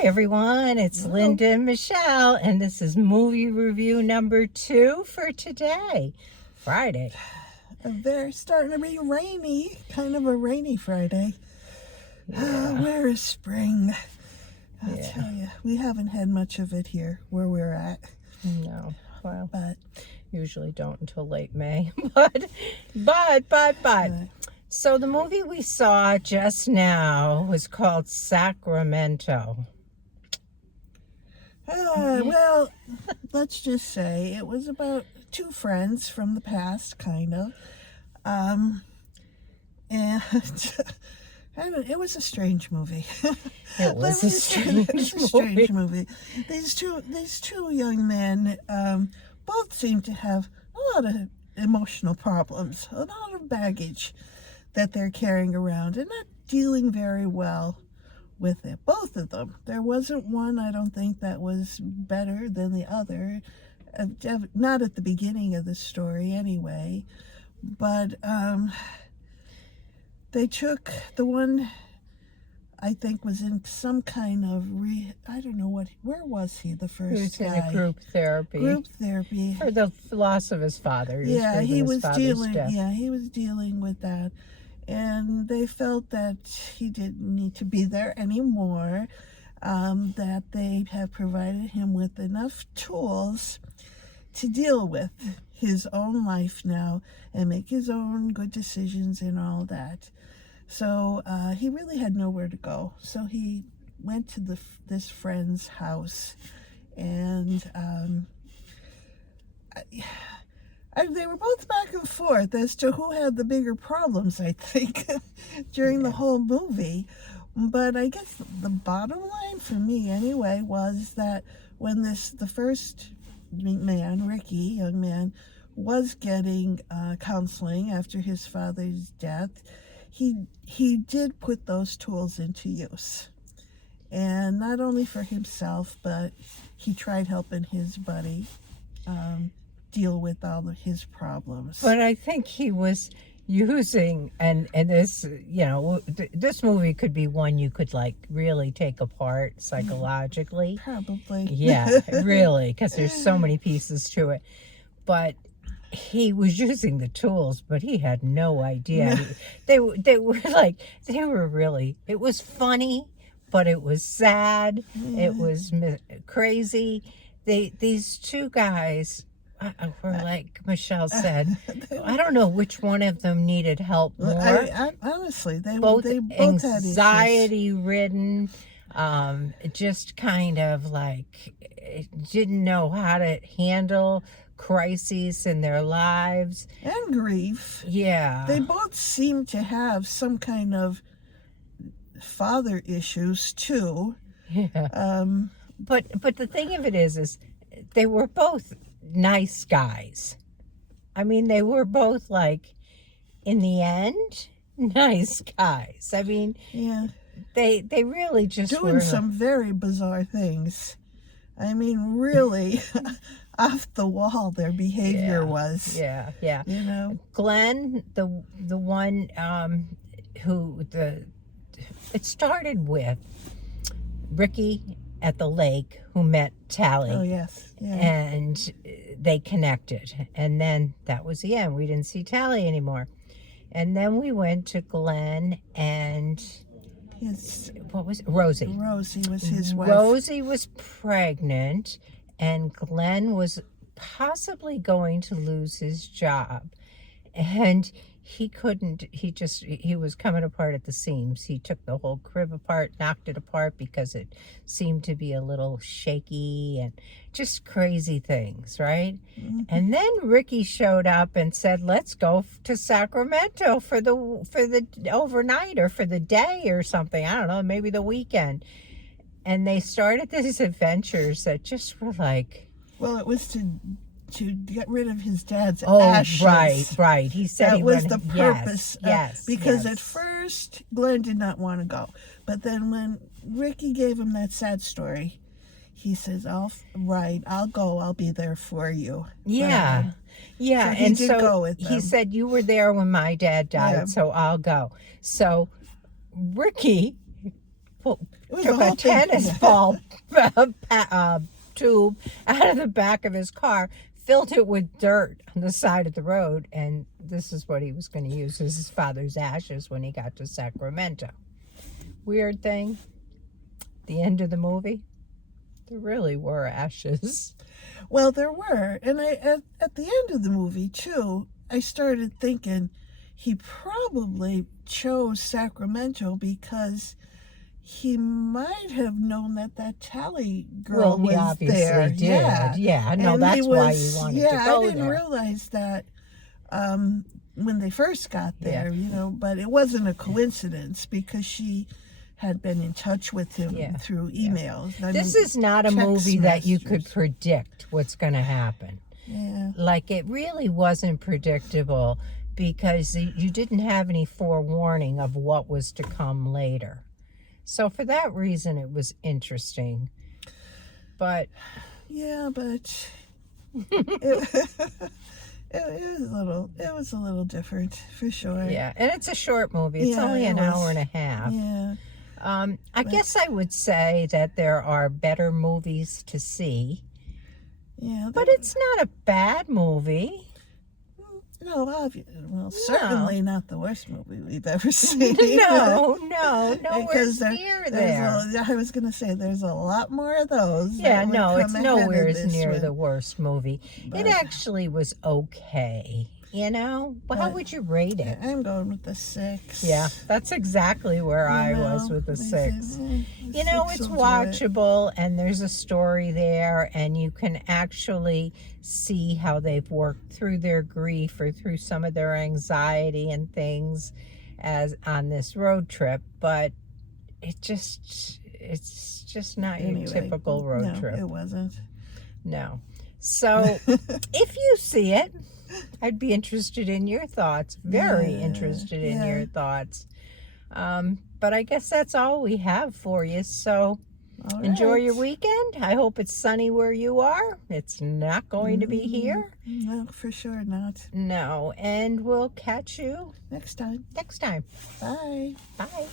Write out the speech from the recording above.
Hi everyone, it's Hello. Linda and Michelle, and this is movie review number 2 for today, Friday. They're starting to be rainy, kind of a rainy Friday. Yeah. Where is spring? I'll Yeah. tell you, we haven't had much of it here where we're at. No, well, But usually don't until late May, but. So the movie we saw just now was called Sacramento. well, let's just say it was about two friends from the past, kind of. And it was a strange movie. It was a strange movie. These two young men both seem to have a lot of emotional problems, a lot of baggage that they're carrying around and not dealing very well with it. Both of them. There wasn't one, I don't think, that was better than the other. Not at the beginning of the story anyway. But they took the one, I think, was in some kind of I don't know where was he, the first He was guy? in a group therapy for the loss of his father. He was dealing with that, and they felt that he didn't need to be there anymore, that they have provided him with enough tools to deal with his own life now and make his own good decisions and all that. So he really had nowhere to go. So he went to this friend's house, and they were both back and forth as to who had the bigger problems, I think, during the whole movie. But I guess the bottom line for me anyway was that when the first man, Ricky, young man, was getting counseling after his father's death, he did put those tools into use. And not only for himself, but he tried helping his buddy deal with all of his problems. But I think he was using, and this, this movie could be one you could like really take apart psychologically. Probably. Yeah, really, because there's so many pieces to it. But he was using the tools, but he had no idea. They were really, it was funny, but it was sad. It was crazy. These two guys were, like Michelle said, I don't know which one of them needed help more. Honestly, they both had anxiety-ridden, just kind of like didn't know how to handle crises in their lives. And grief. Yeah. They both seem to have some kind of father issues, too. Yeah. But the thing of it is they were both nice guys. I mean, they were both, like, in the end, nice guys. I mean, yeah, they really just doing some very bizarre things. I mean, really off the wall their behavior was. Yeah. You know, Glenn, the one it started with Ricky at the lake who met Tally. Oh, yes. Yeah. And they connected. And then that was the end. We didn't see Tally anymore. And then we went to Glenn and what was it? Rosie. Rosie was his wife. Rosie was pregnant, and Glenn was possibly going to lose his job. And he was coming apart at the seams. He took the whole crib apart, knocked it apart because it seemed to be a little shaky and just crazy things, right? Mm-hmm. And then Ricky showed up and said, let's go to Sacramento for the overnight or for the day or something. I don't know, maybe the weekend. And they started these adventures that just were like... Well, it was to get rid of his dad's ashes. Right. He said that was the purpose. Because at first, Glenn did not want to go. But then when Ricky gave him that sad story, he says, I'll go. I'll be there for you. Yeah. Yeah. So he did go with them. He said, you were there when my dad died, so I'll go. So Ricky It was the took a whole thing. tennis ball tube out of the back of his car, filled it with dirt on the side of the road, and this is what he was going to use as his father's ashes when he got to Sacramento. Weird thing, the end of the movie, there really were ashes. Well, there were. And at the end of the movie, too, I started thinking he probably chose Sacramento because he might have known that Tally girl Well, he was obviously there. did. Yeah, Yeah, no, and that's why he wanted to go I didn't there. realize that when they first got there, but it wasn't a coincidence because she had been in touch with him through emails. This is not a movie that you could predict what's going to happen. Yeah. Like, it really wasn't predictable because you didn't have any forewarning of what was to come later. So for that reason, it was interesting. But yeah, but it was a little different for sure. yeah, and it's a short movie. It's only an hour and a half. Yeah. I guess I would say that there are better movies to see. Yeah, but it's not a bad movie. No, well, certainly not the worst movie we've ever seen. No, nowhere near there. I was going to say there's a lot more of those. Yeah, no, it's nowhere near one. the worst movie. It actually was okay. But how would you rate it? I'm going with the 6. Yeah, that's exactly where I was with the 6. It's watchable, and there's a story there, and you can actually see how they've worked through their grief or through some of their anxiety and things as on this road trip. But it's just not your typical road trip. It wasn't. No. So if you see it, I'd be interested in your thoughts. Very interested in your thoughts. But I guess that's all we have for you. So enjoy your weekend. I hope it's sunny where you are. It's not going to be here. No, for sure not. No. And we'll catch you next time. next time. Bye. Bye.